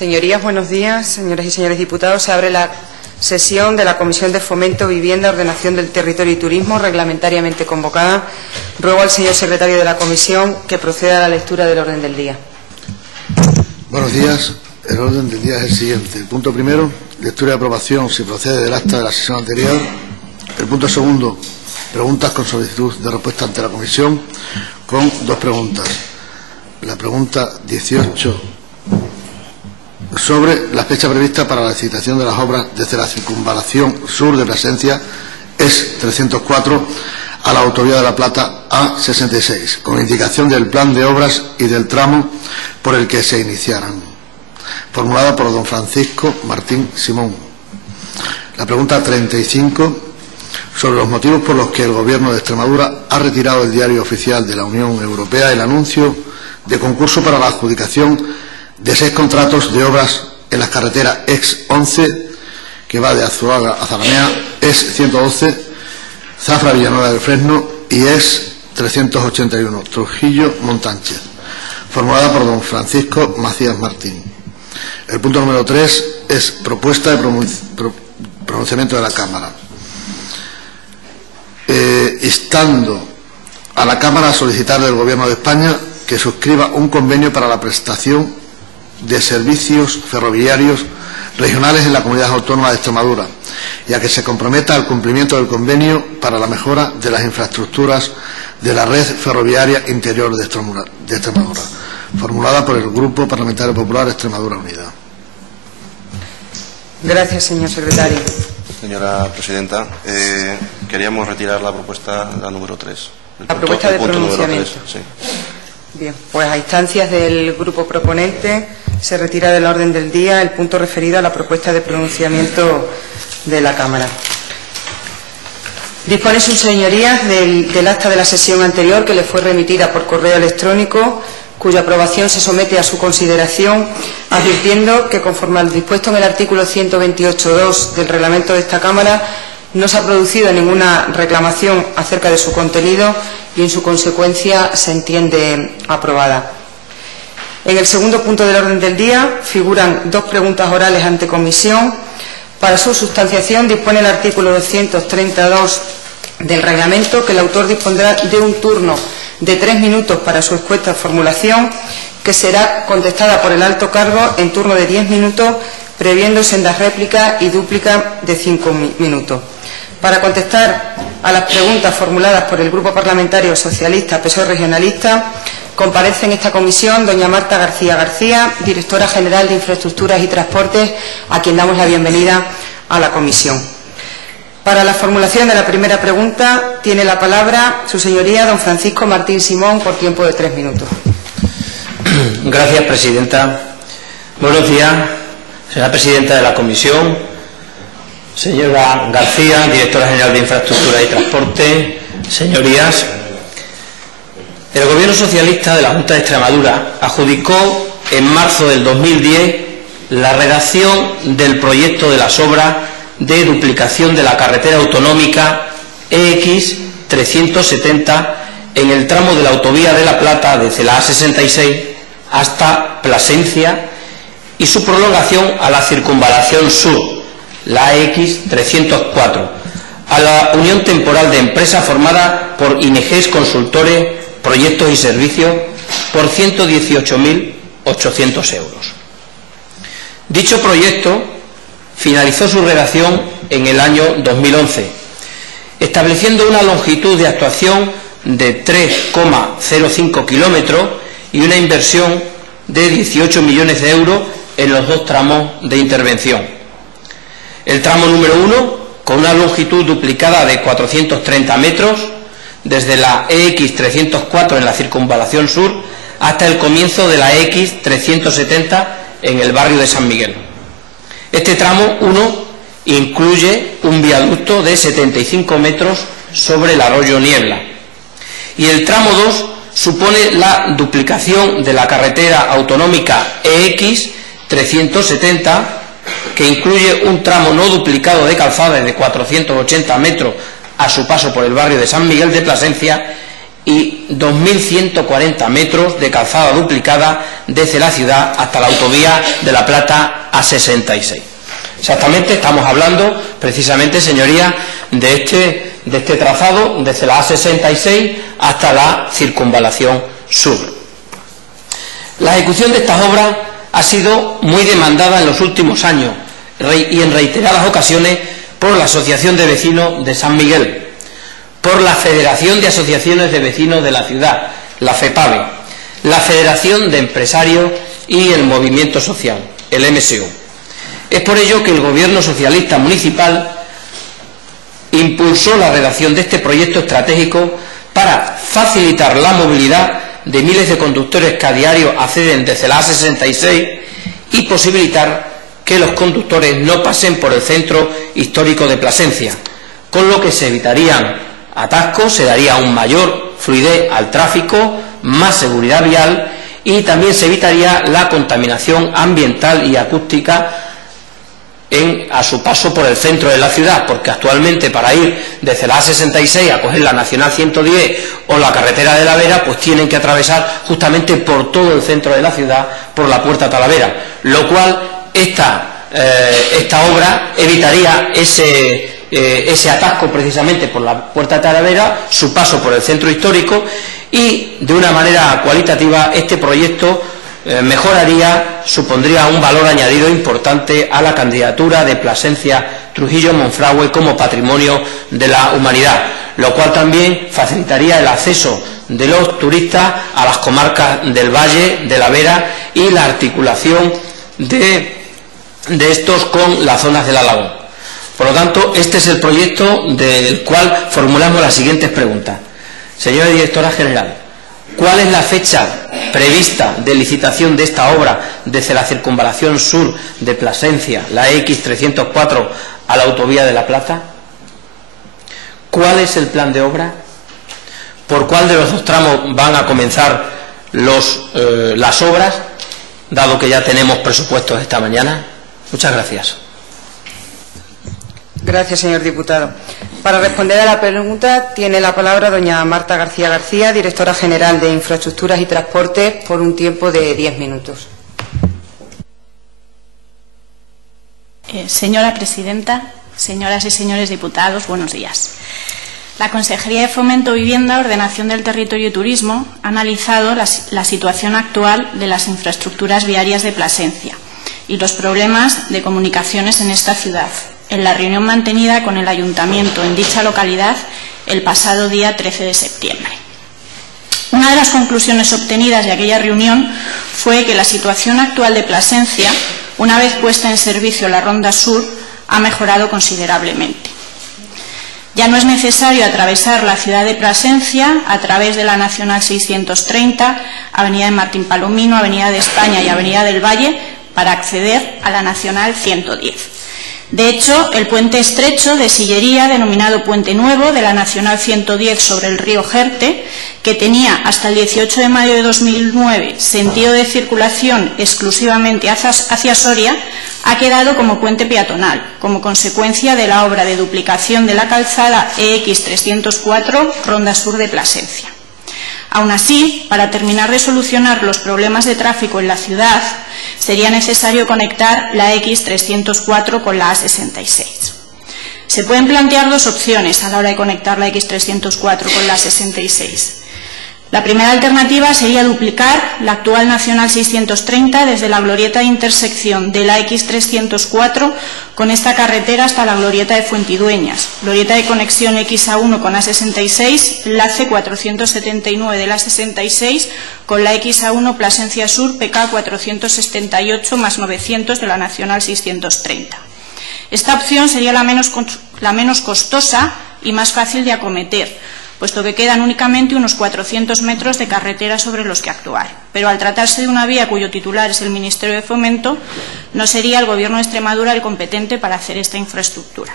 Señorías, buenos días. Señoras y señores diputados, se abre la sesión de la Comisión de Fomento, Vivienda, Ordenación del Territorio y Turismo, reglamentariamente convocada. Ruego al señor secretario de la Comisión que proceda a la lectura del orden del día. Buenos días. El orden del día es el siguiente. El punto primero, lectura y aprobación, si procede del acta de la sesión anterior. El punto segundo, preguntas con solicitud de respuesta ante la Comisión, con dos preguntas. La pregunta 18, sobre la fecha prevista para la licitación de las obras desde la circunvalación sur de Plasencia, es 304, a la Autovía de la Plata A66, con indicación del plan de obras y del tramo por el que se iniciaran. Formulada por don Francisco Martín Simón. La pregunta 35, sobre los motivos por los que el Gobierno de Extremadura ha retirado del Diario Oficial de la Unión Europea el anuncio de concurso para la adjudicación de 6 contratos de obras en las carreteras EX11, que va de Azuaga a Zalamea, EX112, Zafra Villanueva del Fresno y EX381, Trujillo Montánchez, formulada por don Francisco Macías Martín. El punto número 3 es propuesta de pronunciamiento de la Cámara, instando a la Cámara a solicitar del Gobierno de España que suscriba un convenio para la prestación de servicios ferroviarios regionales en la Comunidad Autónoma de Extremadura, y a que se comprometa al cumplimiento del convenio para la mejora de las infraestructuras de la red ferroviaria interior de Extremadura, formulada por el Grupo Parlamentario Popular Extremadura Unida. Gracias, señor secretario. Señora presidenta, queríamos retirar la propuesta, la número 3. La propuesta de pronunciamiento. 3, sí. Bien, pues a instancias del grupo proponente se retira del orden del día el punto referido a la propuesta de pronunciamiento de la Cámara. Dispone sus señorías del acta de la sesión anterior, que le fue remitida por correo electrónico, cuya aprobación se somete a su consideración, advirtiendo que, conforme al dispuesto en el artículo 128.2 del reglamento de esta Cámara, no se ha producido ninguna reclamación acerca de su contenido y, en su consecuencia, se entiende aprobada. En el segundo punto del orden del día figuran 2 preguntas orales ante comisión. Para su sustanciación dispone el artículo 232 del reglamento que el autor dispondrá de un turno de 3 minutos para su escueta formulación, que será contestada por el alto cargo en turno de 10 minutos, previendo sendas réplicas y dúplica de 5 minutos. Para contestar a las preguntas formuladas por el Grupo Parlamentario Socialista PSOE Regionalista, comparece en esta comisión doña Marta García García, directora general de Infraestructuras y Transportes, a quien damos la bienvenida a la comisión. Para la formulación de la primera pregunta tiene la palabra su señoría don Francisco Martín Simón, por tiempo de 3 minutos. Gracias, presidenta. Buenos días, señora presidenta de la comisión, señora García, directora general de Infraestructura y Transporte, señorías. El Gobierno socialista de la Junta de Extremadura adjudicó en marzo del 2010 la redacción del proyecto de las obras de duplicación de la carretera autonómica EX 370 en el tramo de la Autovía de la Plata desde la A66 hasta Plasencia y su prolongación a la circunvalación sur, la EX 304, a la unión temporal de empresas formada por INGES Consultores, Proyectos y Servicios, por 118.800 euros. Dicho proyecto finalizó su redacción en el año 2011, estableciendo una longitud de actuación de 3,05 kilómetros y una inversión de 18 millones de euros en los 2 tramos de intervención. El tramo número 1, con una longitud duplicada de 430 metros, desde la EX 304 en la circunvalación sur hasta el comienzo de la EX 370 en el barrio de San Miguel. Este tramo 1 incluye un viaducto de 75 metros sobre el arroyo Niebla, y el tramo 2 supone la duplicación de la carretera autonómica EX 370, que incluye un tramo no duplicado de calzada de 480 metros a su paso por el barrio de San Miguel de Plasencia y 2.140 metros de calzada duplicada desde la ciudad hasta la autovía de La Plata A66. Exactamente, estamos hablando precisamente, señorías, de este trazado desde la A66 hasta la circunvalación sur. La ejecución de estas obras ha sido muy demandada en los últimos años y en reiteradas ocasiones por la Asociación de Vecinos de San Miguel, por la Federación de Asociaciones de Vecinos de la Ciudad, la FEPAVE, la Federación de Empresarios y el Movimiento Social, el MSU. Es por ello que el Gobierno socialista municipal impulsó la redacción de este proyecto estratégico para facilitar la movilidad de miles de conductores que a diario acceden desde la A66 y posibilitar que los conductores no pasen por el centro histórico de Plasencia, con lo que se evitarían atascos, se daría un mayor fluidez al tráfico, más seguridad vial y también se evitaría la contaminación ambiental y acústica a su paso por el centro de la ciudad, porque actualmente para ir desde la A66 a coger la Nacional 110 o la carretera de la Vera, pues tienen que atravesar justamente por todo el centro de la ciudad, por la Puerta Talavera, lo cual esta obra evitaría ese atasco precisamente por la Puerta Talavera, su paso por el centro histórico, y de una manera cualitativa este proyecto mejoraría, supondría un valor añadido importante a la candidatura de Plasencia Trujillo-Monfragüe como patrimonio de la humanidad, lo cual también facilitaría el acceso de los turistas a las comarcas del Valle, de la Vera y la articulación de estos con las zonas del Alagón. Por lo tanto, este es el proyecto del cual formulamos las siguientes preguntas. Señora Directora General, ¿cuál es la fecha prevista de licitación de esta obra desde la circunvalación sur de Plasencia, la X304, a la autovía de La Plata? ¿Cuál es el plan de obra? ¿Por cuál de los dos tramos van a comenzar las obras, dado que ya tenemos presupuestos esta mañana? Muchas gracias. Gracias, señor diputado. Para responder a la pregunta tiene la palabra doña Marta García García, directora general de Infraestructuras y Transportes, por un tiempo de 10 minutos. Señora presidenta, señoras y señores diputados, buenos días. La Consejería de Fomento, Vivienda, Ordenación del Territorio y Turismo ha analizado la situación actual de las infraestructuras viarias de Plasencia y los problemas de comunicaciones en esta ciudad, en la reunión mantenida con el Ayuntamiento en dicha localidad el pasado día 13 de septiembre. Una de las conclusiones obtenidas de aquella reunión fue que la situación actual de Plasencia, una vez puesta en servicio la Ronda Sur, ha mejorado considerablemente. Ya no es necesario atravesar la ciudad de Plasencia a través de la Nacional 630, Avenida de Martín Palomino, Avenida de España y Avenida del Valle para acceder a la Nacional 110. De hecho, el puente estrecho de Sillería, denominado Puente Nuevo, de la Nacional 110 sobre el río Jerte, que tenía hasta el 18 de mayo de 2009 sentido de circulación exclusivamente hacia Soria, ha quedado como puente peatonal, como consecuencia de la obra de duplicación de la calzada EX304, Ronda Sur de Plasencia. Aún así, para terminar de solucionar los problemas de tráfico en la ciudad, sería necesario conectar la X304 con la A66. Se pueden plantear dos opciones a la hora de conectar la X304 con la A66. La primera alternativa sería duplicar la actual Nacional 630 desde la glorieta de intersección de la X304 con esta carretera hasta la glorieta de Fuentidueñas, glorieta de conexión XA1 con A66, enlace 479 de la A66 con la XA1 Plasencia Sur PK 478 más 900 de la Nacional 630. Esta opción sería la menos costosa y más fácil de acometer, puesto que quedan únicamente unos 400 metros de carretera sobre los que actuar. Pero al tratarse de una vía cuyo titular es el Ministerio de Fomento, no sería el Gobierno de Extremadura el competente para hacer esta infraestructura.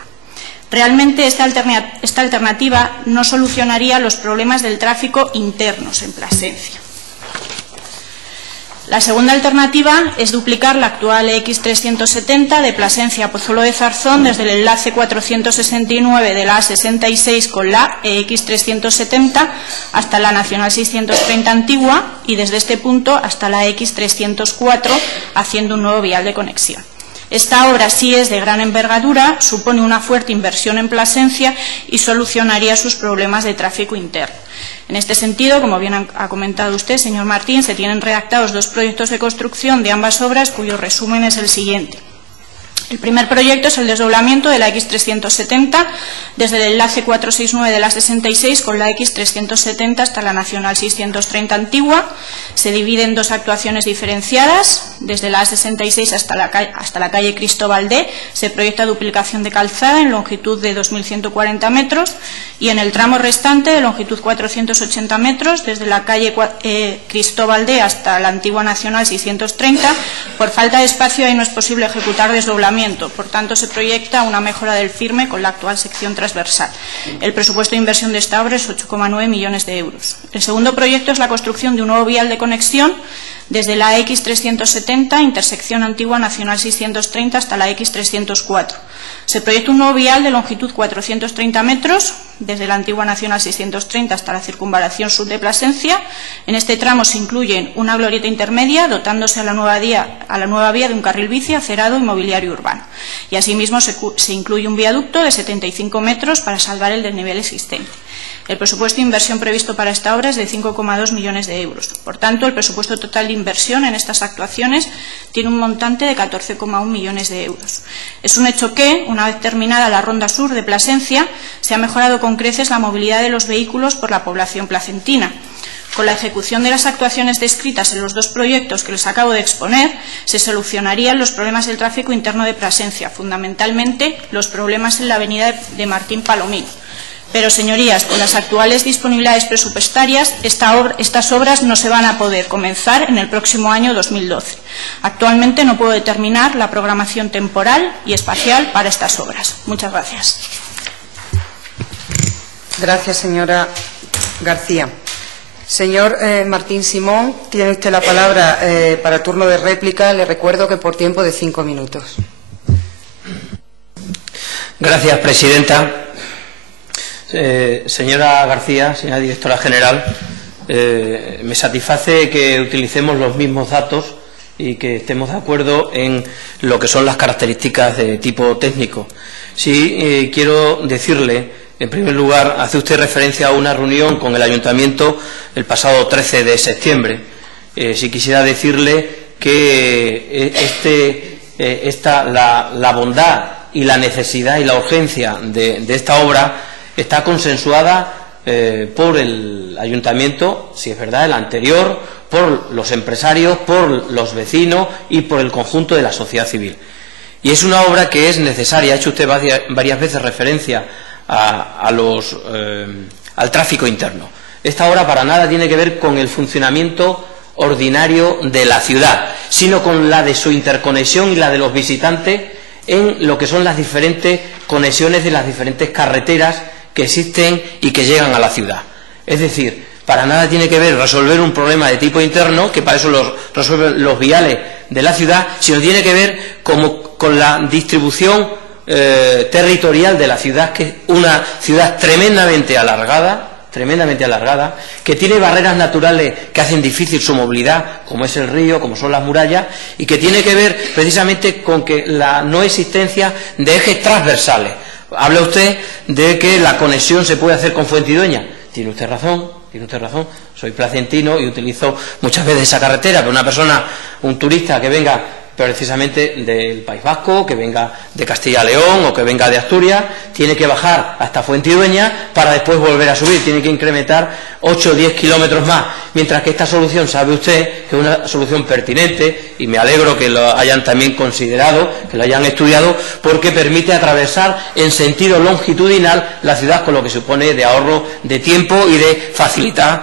Realmente esta alternativa no solucionaría los problemas del tráfico internos en Plasencia. La segunda alternativa es duplicar la actual EX370 de Plasencia a Pozuelo de Zarzón desde el enlace 469 de la A66 con la EX370 hasta la Nacional 630 antigua y desde este punto hasta la EX304 haciendo un nuevo vial de conexión. Esta obra sí es de gran envergadura, supone una fuerte inversión en Plasencia y solucionaría sus problemas de tráfico interno. En este sentido, como bien ha comentado usted, señor Martín, se tienen redactados 2 proyectos de construcción de ambas obras, cuyo resumen es el siguiente. El primer proyecto es el desdoblamiento de la X370 desde el enlace 469 de la 66 con la X370 hasta la Nacional 630 antigua. Se divide en 2 actuaciones diferenciadas. Desde la A66 hasta la calle Cristóbal D se proyecta duplicación de calzada en longitud de 2.140 metros y en el tramo restante de longitud 480 metros desde la calle Cristóbal D hasta la antigua Nacional 630. Por falta de espacio ahí no es posible ejecutar desdoblamiento. Por tanto, se proyecta una mejora del firme con la actual sección transversal. El presupuesto de inversión de esta obra es 8,9 millones de euros. El segundo proyecto es la construcción de un nuevo vial de conexión desde la X370, intersección antigua Nacional 630, hasta la X304. Se proyecta un nuevo vial de longitud 430 metros, desde la antigua Nacional 630 hasta la circunvalación sur de Plasencia. En este tramo se incluye una glorieta intermedia, dotándose a la nueva vía de un carril bici, acerado y mobiliario urbano. Y asimismo se incluye un viaducto de 75 metros para salvar el desnivel existente. El presupuesto de inversión previsto para esta obra es de 5,2 millones de euros. Por tanto, el presupuesto total de inversión en estas actuaciones tiene un montante de 14,1 millones de euros. Es un hecho que, una vez terminada la ronda sur de Plasencia, se ha mejorado con creces la movilidad de los vehículos por la población placentina. Con la ejecución de las actuaciones descritas en los 2 proyectos que les acabo de exponer, se solucionarían los problemas del tráfico interno de Plasencia, fundamentalmente los problemas en la avenida de Martín Palomino. Pero, señorías, con las actuales disponibilidades presupuestarias, estas obras no se van a poder comenzar en el próximo año 2012. Actualmente no puedo determinar la programación temporal y espacial para estas obras. Muchas gracias. Gracias, señora García. Señor Martín Simón, tiene usted la palabra para turno de réplica. Le recuerdo que por tiempo de 5 minutos. Gracias, presidenta. Señora García, señora directora general, me satisface que utilicemos los mismos datos y que estemos de acuerdo en lo que son las características de tipo técnico. Sí, quiero decirle, en primer lugar, hace usted referencia a una reunión con el Ayuntamiento el pasado 13 de septiembre. Sí quisiera decirle que la bondad y la necesidad y la urgencia de esta obra está consensuada por el Ayuntamiento, si es verdad, el anterior, por los empresarios, por los vecinos y por el conjunto de la sociedad civil. Y es una obra que es necesaria. Ha hecho usted varias veces referencia al tráfico interno. Esta obra para nada tiene que ver con el funcionamiento ordinario de la ciudad, sino con la de su interconexión y la de los visitantes en lo que son las diferentes conexiones de las diferentes carreteras que existen y que llegan a la ciudad. Es decir, para nada tiene que ver resolver un problema de tipo interno, que para eso los resuelven los viales de la ciudad, sino tiene que ver con la distribución territorial de la ciudad, que es una ciudad tremendamente alargada, que tiene barreras naturales que hacen difícil su movilidad, como es el río, como son las murallas, y que tiene que ver precisamente con que la no existencia de ejes transversales. Habla usted de que la conexión se puede hacer con Fuentidueña. Tiene usted razón. Soy placentino y utilizo muchas veces esa carretera, pero una persona, un turista que venga precisamente del País Vasco, que venga de Castilla y León o que venga de Asturias, tiene que bajar hasta Fuentidueña para después volver a subir, tiene que incrementar 8 o 10 kilómetros más, mientras que esta solución, sabe usted, que es una solución pertinente, y me alegro que lo hayan también considerado, que lo hayan estudiado, porque permite atravesar en sentido longitudinal la ciudad, con lo que supone de ahorro de tiempo y de facilidad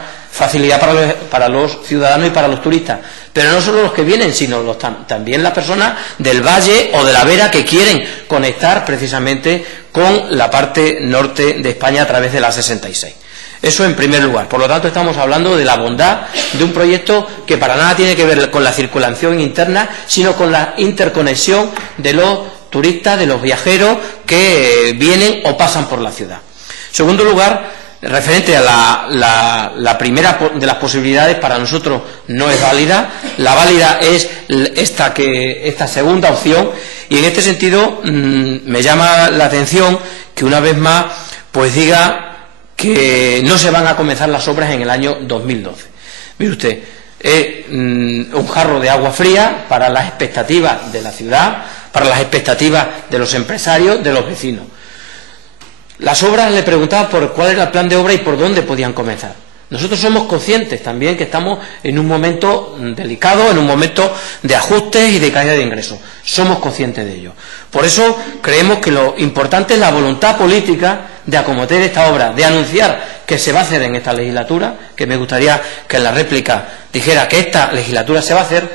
para los ciudadanos y para los turistas. Pero no solo los que vienen, sino también las personas del Valle o de la Vera que quieren conectar precisamente con la parte norte de España a través de la 66. Eso en primer lugar. Por lo tanto, estamos hablando de la bondad de un proyecto que para nada tiene que ver con la circulación interna, sino con la interconexión de los turistas, de los viajeros que vienen o pasan por la ciudad. En segundo lugar, referente a la primera de las posibilidades, para nosotros no es válida. La válida es esta segunda opción, y en este sentido me llama la atención que una vez más pues diga que no se van a comenzar las obras en el año 2012. Mire usted, es un jarro de agua fría para las expectativas de la ciudad, para las expectativas de los empresarios, de los vecinos. Las obras, le preguntaba por cuál era el plan de obra y por dónde podían comenzar. Nosotros somos conscientes también que estamos en un momento delicado, en un momento de ajustes y de caída de ingresos. Somos conscientes de ello. Por eso creemos que lo importante es la voluntad política de acometer esta obra, de anunciar que se va a hacer en esta legislatura, que me gustaría que en la réplica dijera que esta legislatura se va a hacer,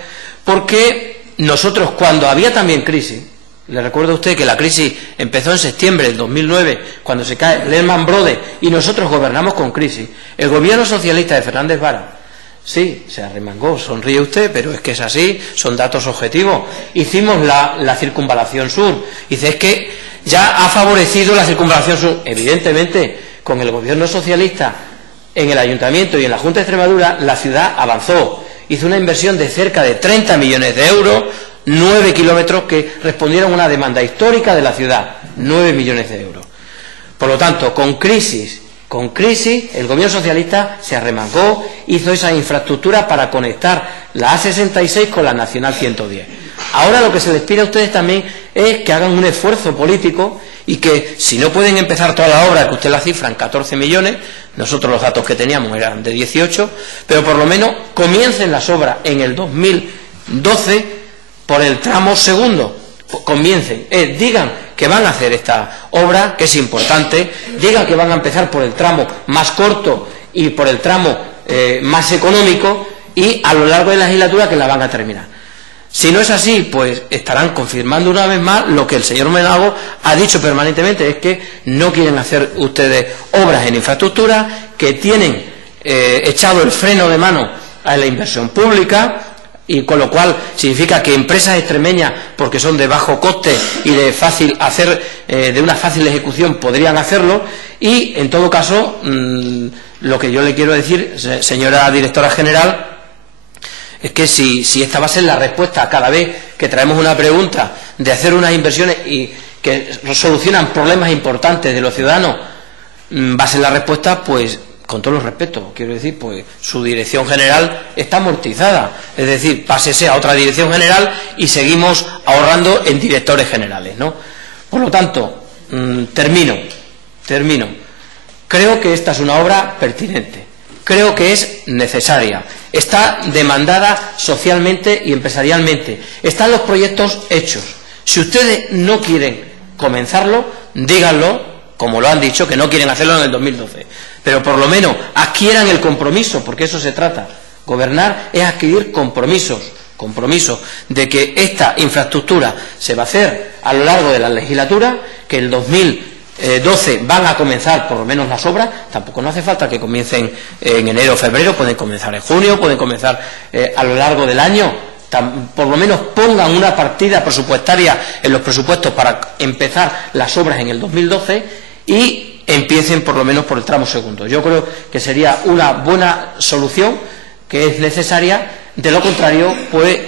porque nosotros, cuando había también crisis, le recuerdo a usted que la crisis empezó en septiembre del 2009, cuando se cae Lehman Brothers, y nosotros gobernamos con crisis. El gobierno socialista de Fernández Vara, sí, se arremangó, sonríe usted, pero es que es así, son datos objetivos. Hicimos la circunvalación sur. Dice, es que ya ha favorecido la circunvalación sur. Evidentemente, con el gobierno socialista en el Ayuntamiento y en la Junta de Extremadura, la ciudad avanzó. Hizo una inversión de cerca de 30 millones de euros, 9 kilómetros que respondieron a una demanda histórica de la ciudad, 9 millones de euros. Por lo tanto, con crisis, el gobierno socialista se arremangó, hizo esa infraestructura para conectar la A66 con la Nacional 110. Ahora lo que se les pide a ustedes también es que hagan un esfuerzo político y que, si no pueden empezar toda la obra, que usted la cifra en 14 millones, nosotros los datos que teníamos eran de 18, pero por lo menos comiencen las obras en el 2012 por el tramo segundo. Comiencen, digan que van a hacer esta obra, que es importante, digan que van a empezar por el tramo más corto y por el tramo más económico, y a lo largo de la legislatura que la van a terminar. Si no es así, pues estarán confirmando una vez más lo que el señor Menago ha dicho permanentemente, es que no quieren hacer ustedes obras en infraestructura, que tienen echado el freno de mano a la inversión pública, y con lo cual significa que empresas extremeñas, porque son de bajo coste y de fácil hacer, de una fácil ejecución, podrían hacerlo. Y en todo caso, lo que yo le quiero decir, señora directora general, es que si esta va a ser la respuesta cada vez que traemos una pregunta de hacer unas inversiones y que solucionan problemas importantes de los ciudadanos, va a ser la respuesta, pues con todos los respetos, quiero decir, pues su dirección general está amortizada. Es decir, pásese a otra dirección general y seguimos ahorrando en directores generales, ¿no? Por lo tanto, termino. Creo que esta es una obra pertinente. Creo que es necesaria. Está demandada socialmente y empresarialmente. Están los proyectos hechos. Si ustedes no quieren comenzarlo, díganlo, como lo han dicho, que no quieren hacerlo en el 2012. Pero por lo menos adquieran el compromiso, porque eso se trata. Gobernar es adquirir compromisos de que esta infraestructura se va a hacer a lo largo de la legislatura, que el 2012 van a comenzar por lo menos las obras. Tampoco no hace falta que comiencen en enero o febrero, pueden comenzar en junio, pueden comenzar a lo largo del año. Por lo menos pongan una partida presupuestaria en los presupuestos para empezar las obras en el 2012 y empiecen por lo menos por el tramo segundo. Yo creo que sería una buena solución, que es necesaria. De lo contrario, pues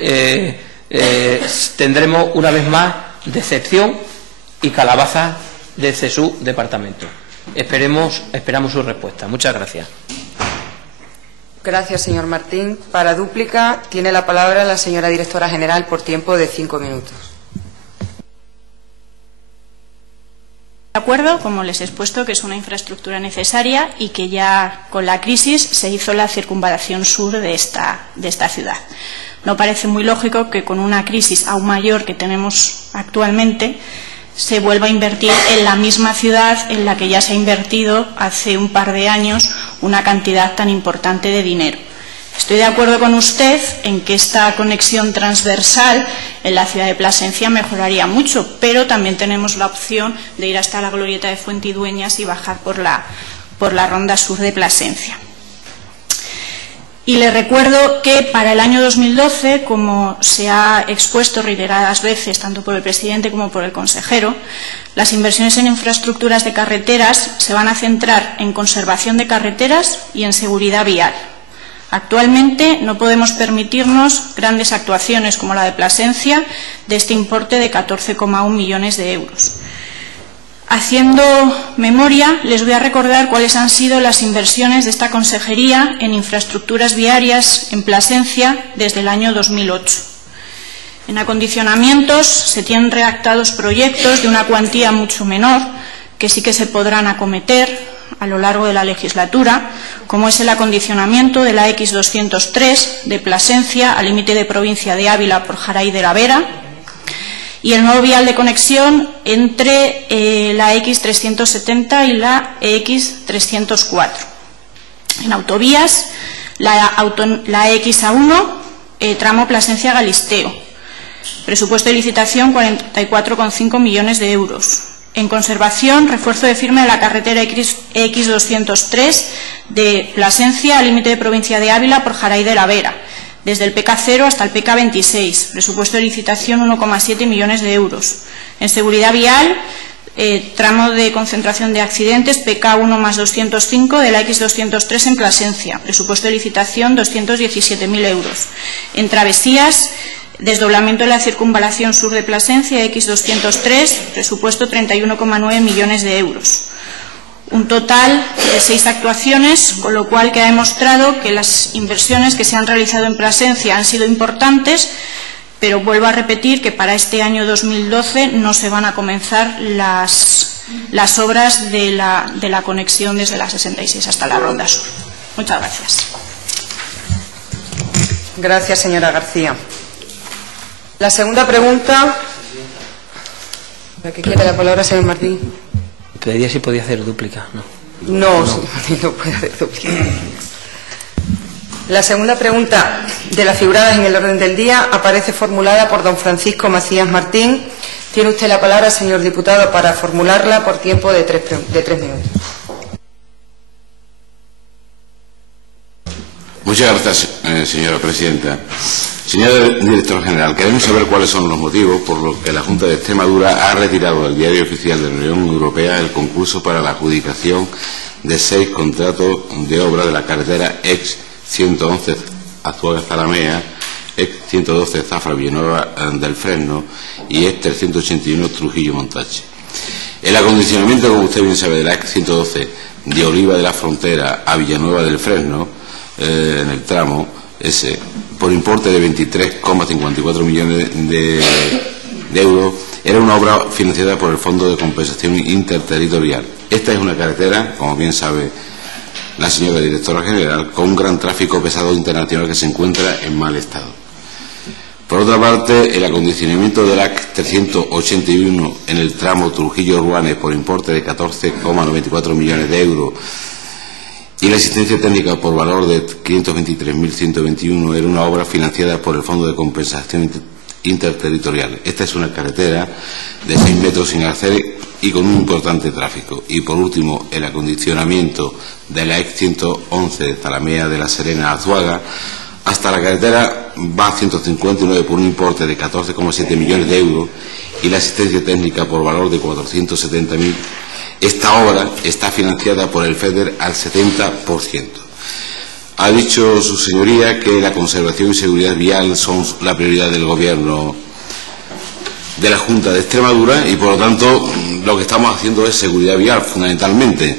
tendremos una vez más decepción y calabaza desde su departamento. Esperamos su respuesta. Muchas gracias. Gracias, señor Martín. Para dúplica tiene la palabra la señora directora general por tiempo de 5 minutos. De acuerdo, como les he expuesto, que es una infraestructura necesaria y que ya con la crisis se hizo la circunvalación sur de esta ciudad. No parece muy lógico que con una crisis aún mayor que tenemos actualmente se vuelva a invertir en la misma ciudad en la que ya se ha invertido hace un par de años una cantidad tan importante de dinero. Estoy de acuerdo con usted en que esta conexión transversal en la ciudad de Plasencia mejoraría mucho, pero también tenemos la opción de ir hasta la glorieta de Fuentidueñas y bajar por por la Ronda Sur de Plasencia. Y le recuerdo que para el año 2012, como se ha expuesto reiteradas veces tanto por el presidente como por el consejero, las inversiones en infraestructuras de carreteras se van a centrar en conservación de carreteras y en seguridad vial. Actualmente no podemos permitirnos grandes actuaciones como la de Plasencia de este importe de 14,1 millones de euros. Haciendo memoria, les voy a recordar cuáles han sido las inversiones de esta consejería en infraestructuras viarias en Plasencia desde el año 2008. En acondicionamientos se tienen redactados proyectos de una cuantía mucho menor que sí que se podrán acometer a lo largo de la legislatura, como es el acondicionamiento de la X203 de Plasencia al límite de provincia de Ávila por Jaray de la Vera, y el nuevo vial de conexión entre la X370 y la X304. En autovías, la XA1, tramo Plasencia-Galisteo, presupuesto de licitación 44,5 millones de euros. En conservación, refuerzo de firme de la carretera X203 de Plasencia al límite de provincia de Ávila por Jaray de la Vera, desde el PK0 hasta el PK26, presupuesto de licitación 1,7 millones de euros. En seguridad vial, tramo de concentración de accidentes PK1 más 205 de la X203 en Plasencia, presupuesto de licitación 217.000 euros. En travesías, desdoblamiento de la circunvalación sur de Plasencia X203, presupuesto 31,9 millones de euros. Un total de 6 actuaciones, con lo cual queda demostrado que las inversiones que se han realizado en Plasencia han sido importantes, pero vuelvo a repetir que para este año 2012 no se van a comenzar las obras de la conexión desde la 66 hasta la Ronda Sur. Muchas gracias. Gracias, señora García. La segunda pregunta. ¿La que quiere la palabra, señor Martín? Pediría si podía hacer dúplica. No, señor Martín, no puede hacer dúplica. La segunda pregunta de las figuradas en el orden del día aparece formulada por don Francisco Macías Martín. Tiene usted la palabra, señor diputado, para formularla por tiempo de 3 minutos. Muchas gracias, señora presidenta. Señor director general, queremos saber cuáles son los motivos por los que la Junta de Extremadura ha retirado del Diario Oficial de la Unión Europea el concurso para la adjudicación de 6 contratos de obra de la carretera X111 Azuaga-Zalamea, X112 Zafra-Villanueva del Fresno y X381 Trujillo-Montache. El acondicionamiento, como usted bien sabe, de la X112 de Oliva de la Frontera a Villanueva del Fresno, en el tramo ese, por importe de 23,54 millones de euros, era una obra financiada por el Fondo de Compensación Interterritorial. Esta es una carretera, como bien sabe la señora directora general, con un gran tráfico pesado internacional que se encuentra en mal estado. Por otra parte, el acondicionamiento de la X381 en el tramo Trujillo-Ruanes por importe de 14,94 millones de euros y la asistencia técnica por valor de 523.121 era una obra financiada por el Fondo de Compensación Interterritorial. Esta es una carretera de 6 metros sin arcén y con un importante tráfico. Y por último, el acondicionamiento de la X111 de Zalamea de la Serena a Azuaga hasta la carretera va 159 por un importe de 14,7 millones de euros y la asistencia técnica por valor de 470.000. Esta obra está financiada por el FEDER al 70%. Ha dicho su señoría que la conservación y seguridad vial son la prioridad del Gobierno de la Junta de Extremadura y, por lo tanto, lo que estamos haciendo es seguridad vial, fundamentalmente,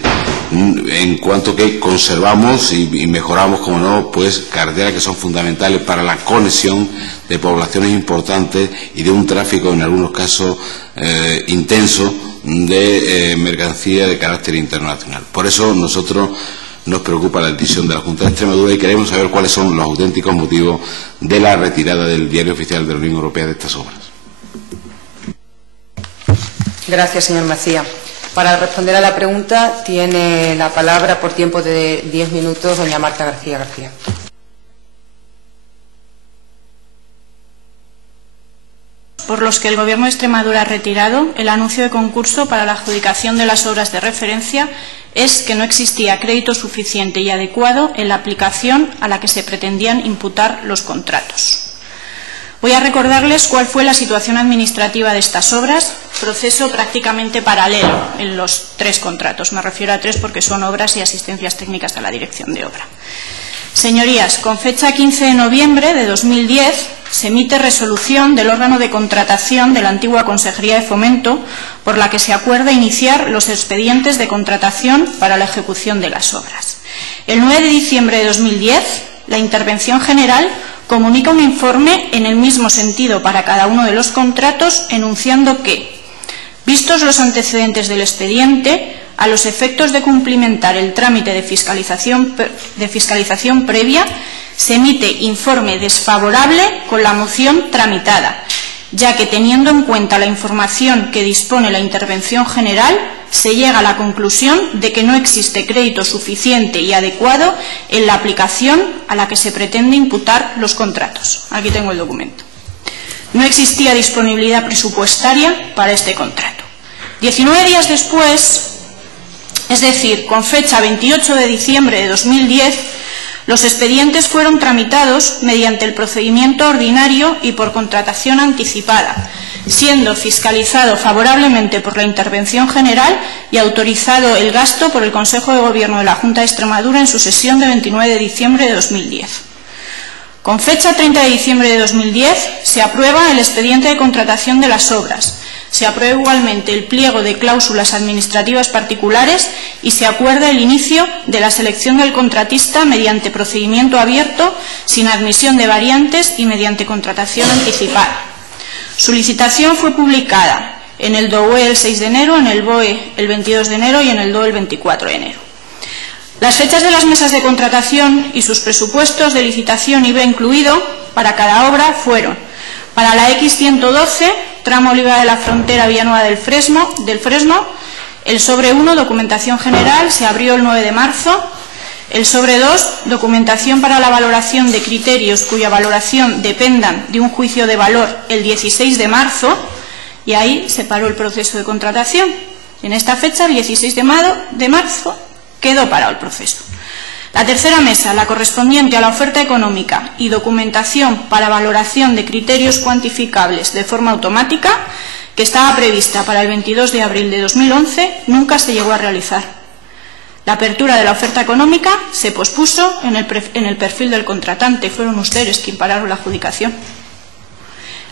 en cuanto que conservamos y mejoramos, como no, pues carreteras que son fundamentales para la conexión de poblaciones importantes y de un tráfico, en algunos casos, intenso de mercancía de carácter internacional. Por eso nosotros nos preocupa la decisión de la Junta de Extremadura y queremos saber cuáles son los auténticos motivos de la retirada del Diario Oficial de la Unión Europea de estas obras. Gracias, señor Macías. Para responder a la pregunta tiene la palabra por tiempo de 10 minutos doña Marta García García. Por por los que el Gobierno de Extremadura ha retirado el anuncio de concurso para la adjudicación de las obras de referencia es que no existía crédito suficiente y adecuado en la aplicación a la que se pretendían imputar los contratos. Voy a recordarles cuál fue la situación administrativa de estas obras, proceso prácticamente paralelo en los 3 contratos. Me refiero a 3 porque son obras y asistencias técnicas de la Dirección de Obra. Señorías, con fecha 15 de noviembre de 2010 se emite resolución del órgano de contratación de la antigua Consejería de Fomento por la que se acuerda iniciar los expedientes de contratación para la ejecución de las obras. El 9 de diciembre de 2010, la Intervención General comunica un informe en el mismo sentido para cada uno de los contratos, enunciando que, vistos los antecedentes del expediente, a los efectos de cumplimentar el trámite de fiscalización previa, se emite informe desfavorable con la moción tramitada, ya que, teniendo en cuenta la información que dispone la Intervención General, se llega a la conclusión de que no existe crédito suficiente y adecuado en la aplicación a la que se pretende imputar los contratos. Aquí tengo el documento. No existía disponibilidad presupuestaria para este contrato. 19 días después, es decir, con fecha 28 de diciembre de 2010, los expedientes fueron tramitados mediante el procedimiento ordinario y por contratación anticipada, siendo fiscalizado favorablemente por la Intervención General y autorizado el gasto por el Consejo de Gobierno de la Junta de Extremadura en su sesión de 29 de diciembre de 2010. Con fecha 30 de diciembre de 2010 se aprueba el expediente de contratación de las obras. Se aprueba igualmente el pliego de cláusulas administrativas particulares y se acuerda el inicio de la selección del contratista mediante procedimiento abierto, sin admisión de variantes y mediante contratación anticipada. Su licitación fue publicada en el DOE el 6 de enero, en el BOE el 22 de enero y en el DOE el 24 de enero. Las fechas de las mesas de contratación y sus presupuestos de licitación IVA incluido para cada obra fueron: para la X112, tramo Oliva de la Frontera, Villanueva del Fresno, el sobre 1, documentación general, se abrió el 9 de marzo. El sobre 2, documentación para la valoración de criterios cuya valoración dependan de un juicio de valor, el 16 de marzo, y ahí se paró el proceso de contratación. En esta fecha, el 16 de marzo, quedó parado el proceso. La tercera mesa, la correspondiente a la oferta económica y documentación para valoración de criterios cuantificables de forma automática, que estaba prevista para el 22 de abril de 2011, nunca se llegó a realizar. La apertura de la oferta económica se pospuso en el perfil del contratante. Fueron ustedes quienes pararon la adjudicación.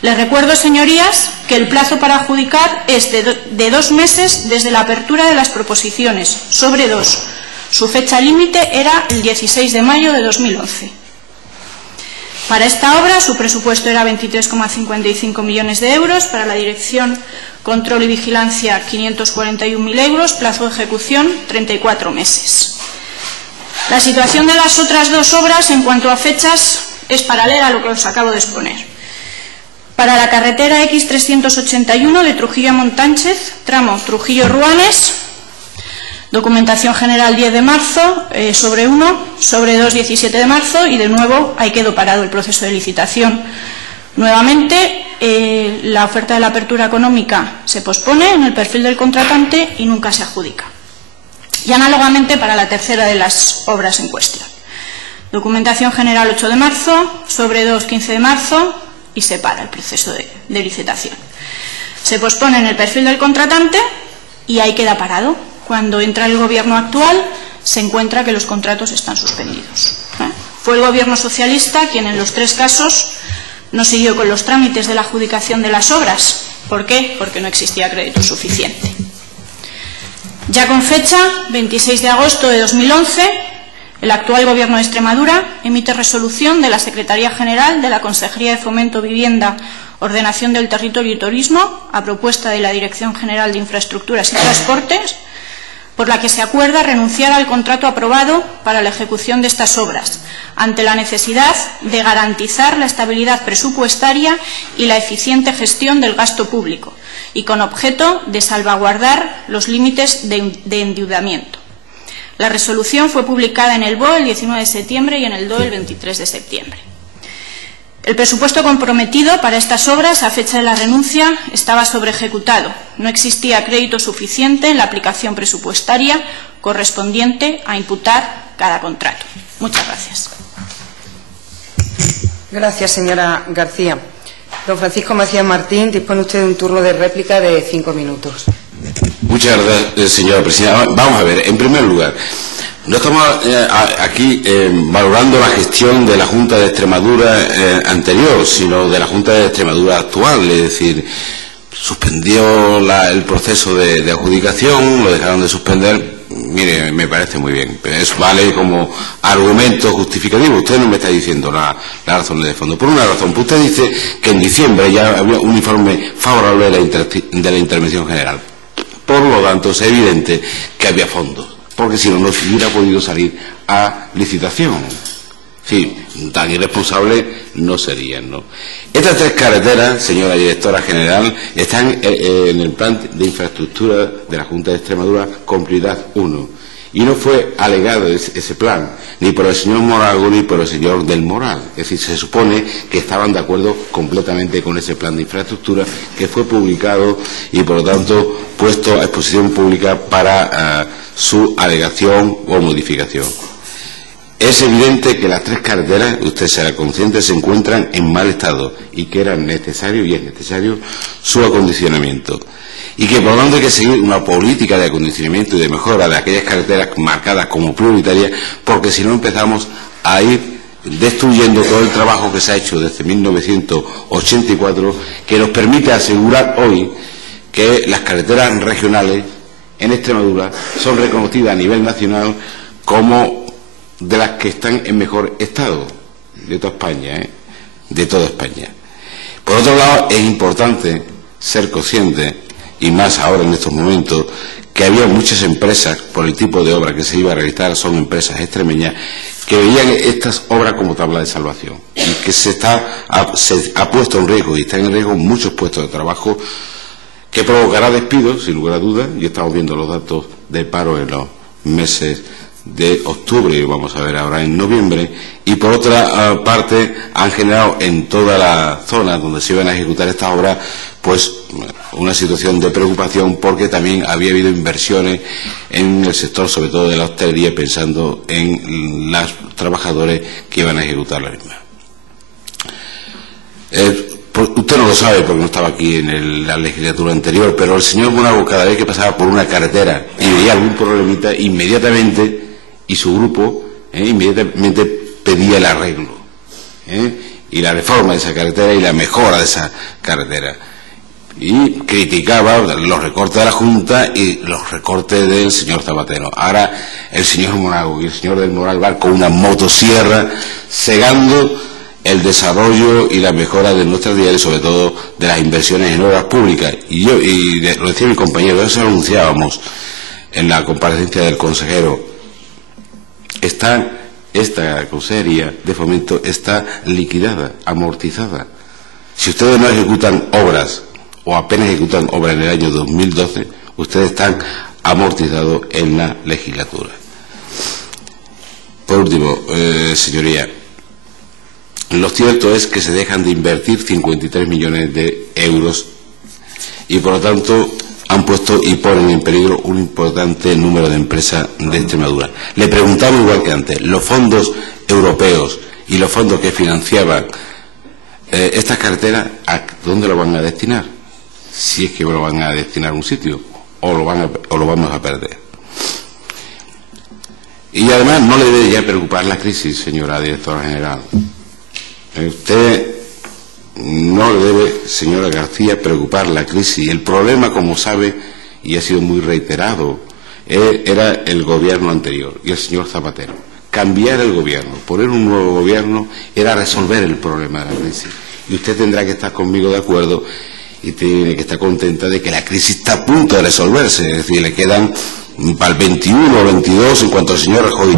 Les recuerdo, señorías, que el plazo para adjudicar es de 2 meses desde la apertura de las proposiciones, sobre 2. Su fecha límite era el 16 de mayo de 2011. Para esta obra, su presupuesto era 23,55 millones de euros, para la Dirección, Control y Vigilancia 541.000 euros, plazo de ejecución 34 meses. La situación de las otras 2 obras en cuanto a fechas es paralela a lo que os acabo de exponer. Para la carretera X381 de Trujillo a Montánchez, tramo Trujillo-Ruanes, documentación general 10 de marzo, sobre 1, sobre 2, 17 de marzo, y de nuevo ahí quedó parado el proceso de licitación. Nuevamente, la oferta de la apertura económica se pospone en el perfil del contratante y nunca se adjudica. Y análogamente para la tercera de las obras en cuestión. Documentación general 8 de marzo, sobre 2, 15 de marzo, y se para el proceso de licitación. Se pospone en el perfil del contratante y ahí queda parado. Cuando entra el gobierno actual, se encuentra que los contratos están suspendidos. Fue el gobierno socialista quien en los 3 casos no siguió con los trámites de la adjudicación de las obras. ¿Por qué? Porque no existía crédito suficiente. Ya con fecha 26 de agosto de 2011, el actual Gobierno de Extremadura emite resolución de la Secretaría General de la Consejería de Fomento, Vivienda, Ordenación del Territorio y Turismo, a propuesta de la Dirección General de Infraestructuras y Transportes, por la que se acuerda renunciar al contrato aprobado para la ejecución de estas obras, ante la necesidad de garantizar la estabilidad presupuestaria y la eficiente gestión del gasto público, y con objeto de salvaguardar los límites de endeudamiento. La resolución fue publicada en el BOE el 19 de septiembre y en el DOE el 23 de septiembre. El presupuesto comprometido para estas obras a fecha de la renuncia estaba sobreejecutado. No existía crédito suficiente en la aplicación presupuestaria correspondiente a imputar cada contrato. Muchas gracias. Gracias, señora García. Don Francisco Macías Martín, dispone usted de un turno de réplica de 5 minutos. Muchas gracias, señora presidenta. Vamos a ver, en primer lugar, no estamos aquí valorando la gestión de la Junta de Extremadura anterior, sino de la Junta de Extremadura actual, es decir, suspendió el proceso de adjudicación, lo dejaron de suspender. Mire, me parece muy bien, pero eso vale como argumento justificativo. Usted no me está diciendo la razón de fondo. Por una razón, pues usted dice que en diciembre ya había un informe favorable de la Intervención General. Por lo tanto, es evidente que había fondos, porque si no, no se hubiera podido salir a licitación. Sí, tan irresponsable no serían, ¿no? Estas 3 carreteras, señora directora general, están en el plan de infraestructura de la Junta de Extremadura con prioridad 1. Y no fue alegado ese plan, ni por el señor Morago ni por el señor del Moral. Es decir, se supone que estaban de acuerdo completamente con ese plan de infraestructura que fue publicado y, por lo tanto, puesto a exposición pública para su alegación o modificación. Es evidente que las 3 carreteras, usted será consciente, se encuentran en mal estado y que era necesario y es necesario su acondicionamiento. Y que por lo tanto hay que seguir una política de acondicionamiento y de mejora de aquellas carreteras marcadas como prioritarias, porque si no empezamos a ir destruyendo todo el trabajo que se ha hecho desde 1984, que nos permite asegurar hoy que las carreteras regionales en Extremadura son reconocidas a nivel nacional como de las que están en mejor estado de toda España, de toda España. Por otro lado, es importante ser consciente, y más ahora en estos momentos, que había muchas empresas, por el tipo de obra que se iba a realizar, son empresas extremeñas, que veían estas obras como tabla de salvación, y que se ha puesto en riesgo, y están en riesgo muchos puestos de trabajo, que provocará despidos, sin lugar a dudas, y estamos viendo los datos de paro en los meses de octubre, vamos a ver ahora en noviembre, y por otra parte han generado en toda la zona donde se iban a ejecutar estas obras pues una situación de preocupación, porque también había habido inversiones en el sector, sobre todo de la hostelería, pensando en los trabajadores que iban a ejecutar la misma. Usted no lo sabe porque no estaba aquí en la legislatura anterior, pero el señor Monago, cada vez que pasaba por una carretera y veía algún problemita, inmediatamente, y su grupo inmediatamente pedía el arreglo y la reforma de esa carretera y la mejora de esa carretera, y criticaba los recortes de la Junta y los recortes del señor Zapatero. Ahora el señor Monago y el señor del Moral van con una motosierra cegando el desarrollo y la mejora de nuestras vías y sobre todo de las inversiones en obras públicas. Y lo decía mi compañero, eso lo anunciábamos en la comparecencia del consejero. Esta consejería de fomento está liquidada, amortizada. Si ustedes no ejecutan obras o apenas ejecutan obras en el año 2012, ustedes están amortizados en la legislatura. Por último, señoría, lo cierto es que se dejan de invertir 53 millones de euros y por lo tanto han puesto y ponen en peligro un importante número de empresas de Extremadura. Le preguntamos igual que antes, los fondos europeos y los fondos que financiaban estas carreteras, ¿a dónde lo van a destinar? Si es que lo van a destinar a un sitio o lo vamos a perder. Y además no le debe ya preocupar la crisis, señora directora general. Usted no le debe, señora García, preocupar la crisis. El problema, como sabe, y ha sido muy reiterado, era el gobierno anterior y el señor Zapatero. Cambiar el gobierno, poner un nuevo gobierno, era resolver el problema de la crisis. Y usted tendrá que estar conmigo de acuerdo y tiene que estar contenta de que la crisis está a punto de resolverse. Es decir, le quedan para el 21 o 22, en cuanto el señor Rajoy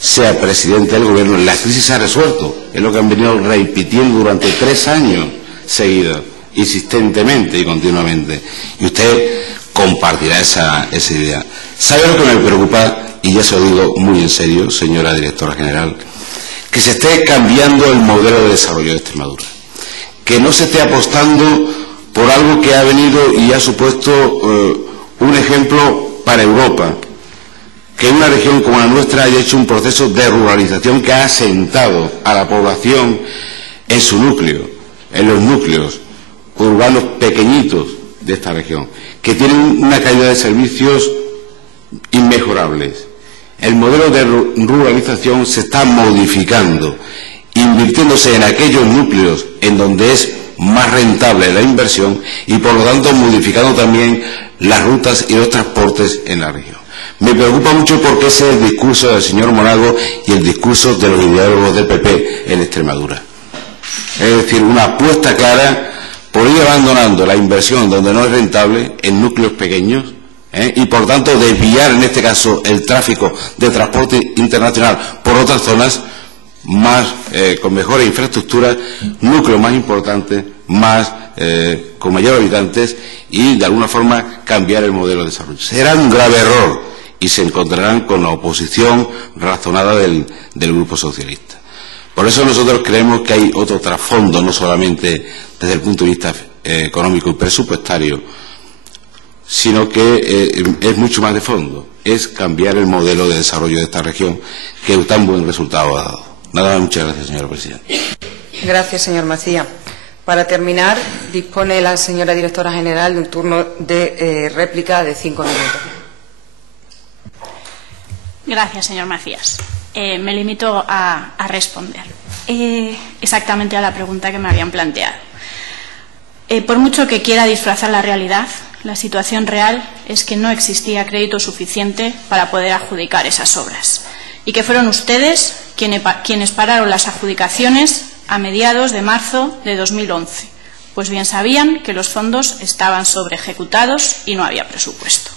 sea presidente del gobierno, la crisis se ha resuelto. Es lo que han venido repitiendo durante 3 años seguidos, insistentemente y continuamente. Y usted compartirá esa idea. ¿Sabe lo que me preocupa? Y ya se lo digo muy en serio, señora directora general. que se esté cambiando el modelo de desarrollo de Extremadura, que no se esté apostando por algo que ha venido y ha supuesto un ejemplo para Europa, que una región como la nuestra haya hecho un proceso de ruralización que ha asentado a la población en su núcleo, en los núcleos urbanos pequeñitos de esta región, que tienen una calidad de servicios inmejorables. El modelo de ruralización se está modificando, invirtiéndose en aquellos núcleos en donde es más rentable la inversión y, por lo tanto, modificando también las rutas y los transportes en la región. Me preocupa mucho porque ese es el discurso del señor Monago y el discurso de los ideólogos del PP en Extremadura. Es decir, una apuesta clara por ir abandonando la inversión donde no es rentable en núcleos pequeños, y por tanto desviar en este caso el tráfico de transporte internacional por otras zonas más con mejores infraestructuras, núcleos más importantes, más con mayores habitantes, y de alguna forma cambiar el modelo de desarrollo. Será un grave error y se encontrarán con la oposición razonada del Grupo Socialista. Por eso nosotros creemos que hay otro trasfondo, no solamente desde el punto de vista económico y presupuestario, sino que es mucho más de fondo, es cambiar el modelo de desarrollo de esta región que tan buen resultado ha dado. Nada más, muchas gracias, señora presidenta. Gracias, señor Macías. Para terminar, dispone la señora directora general de un turno de réplica de 5 minutos. Gracias, señor Macías. Me limito a responder exactamente a la pregunta que me habían planteado. Por mucho que quiera disfrazar la realidad, la situación real es que no existía crédito suficiente para poder adjudicar esas obras y que fueron ustedes quienes pararon las adjudicaciones a mediados de marzo de 2011, pues bien sabían que los fondos estaban sobreejecutados y no había presupuesto.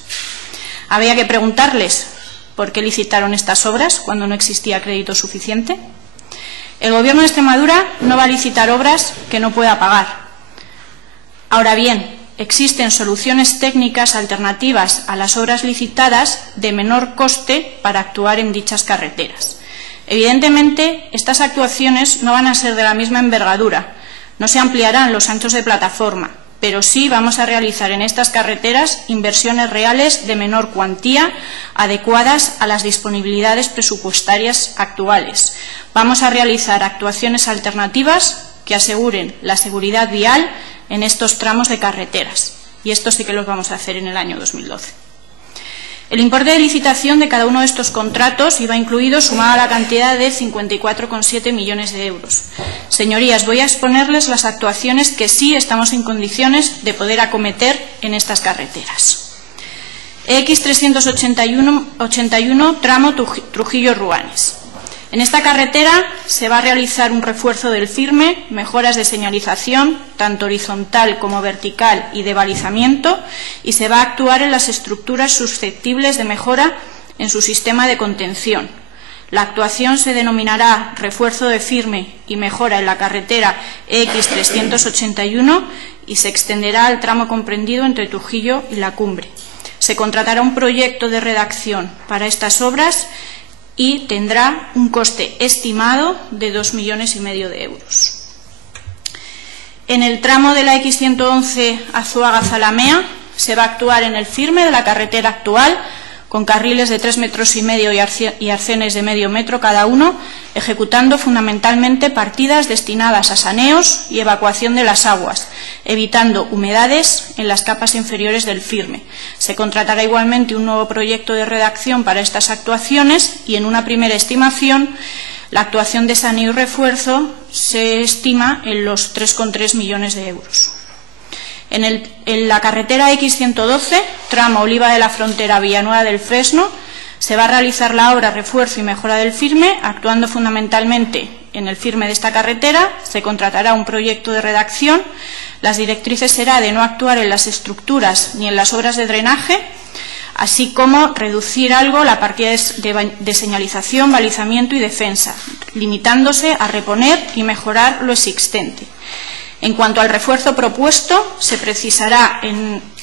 Había que preguntarles por qué licitaron estas obras cuando no existía crédito suficiente. El Gobierno de Extremadura no va a licitar obras que no pueda pagar. Ahora bien, existen soluciones técnicas alternativas a las obras licitadas de menor coste para actuar en dichas carreteras. Evidentemente, estas actuaciones no van a ser de la misma envergadura, no se ampliarán los anchos de plataforma, pero sí vamos a realizar en estas carreteras inversiones reales de menor cuantía, adecuadas a las disponibilidades presupuestarias actuales. Vamos a realizar actuaciones alternativas que aseguren la seguridad vial en estos tramos de carreteras, y esto sí que los vamos a hacer en el año 2012. El importe de licitación de cada uno de estos contratos iba incluido sumado a la cantidad de 54,7 millones de euros. Señorías, voy a exponerles las actuaciones que sí estamos en condiciones de poder acometer en estas carreteras. X381 tramo Trujillo-Ruanes. En esta carretera se va a realizar un refuerzo del firme, mejoras de señalización, tanto horizontal como vertical, y de balizamiento, y se va a actuar en las estructuras susceptibles de mejora en su sistema de contención. La actuación se denominará refuerzo de firme y mejora en la carretera X381 y se extenderá al tramo comprendido entre Trujillo y La Cumbre. Se contratará un proyecto de redacción para estas obras y tendrá un coste estimado de 2,5 millones de euros. En el tramo de la X111 Azuaga-Zalamea se va a actuar en el firme de la carretera actual, con carriles de 3,5 metros y arcenes de medio metro cada uno, ejecutando fundamentalmente partidas destinadas a saneos y evacuación de las aguas, evitando humedades en las capas inferiores del firme. Se contratará igualmente un nuevo proyecto de redacción para estas actuaciones y, en una primera estimación, la actuación de saneo y refuerzo se estima en los 3,3 millones de euros. En la carretera X112, tramo Oliva de la Frontera, Villanueva del Fresno, se va a realizar la obra refuerzo y mejora del firme, actuando fundamentalmente en el firme de esta carretera. Se contratará un proyecto de redacción. Las directrices será de no actuar en las estructuras ni en las obras de drenaje, así como reducir algo la partida de señalización, balizamiento y defensa, limitándose a reponer y mejorar lo existente. En cuanto al refuerzo propuesto, se precisará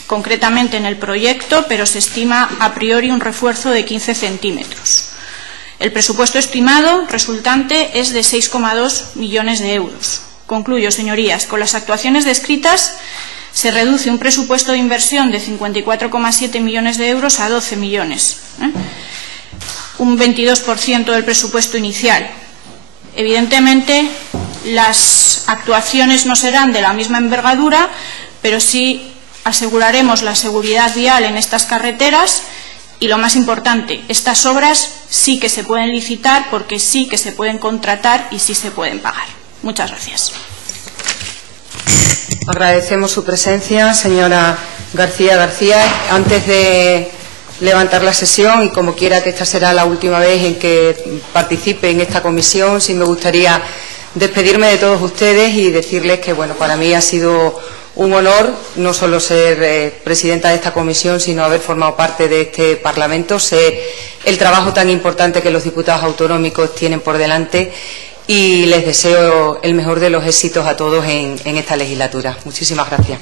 concretamente en el proyecto, pero se estima a priori un refuerzo de 15 centímetros. El presupuesto estimado resultante es de 6,2 millones de euros. Concluyo, señorías, con las actuaciones descritas se reduce un presupuesto de inversión de 54,7 millones de euros a 12 millones, un 22% del presupuesto inicial. Evidentemente, las actuaciones no serán de la misma envergadura, pero sí aseguraremos la seguridad vial en estas carreteras y, lo más importante, estas obras sí que se pueden licitar porque sí que se pueden contratar y sí se pueden pagar. Muchas gracias. Agradecemos su presencia, señora García. Antes de levantar la sesión, y como quiera que esta será la última vez en que participe en esta comisión, sí me gustaría despedirme de todos ustedes y decirles que, bueno, para mí ha sido un honor no solo ser presidenta de esta comisión, sino haber formado parte de este Parlamento. Sé el trabajo tan importante que los diputados autonómicos tienen por delante y les deseo el mejor de los éxitos a todos en esta legislatura. Muchísimas gracias.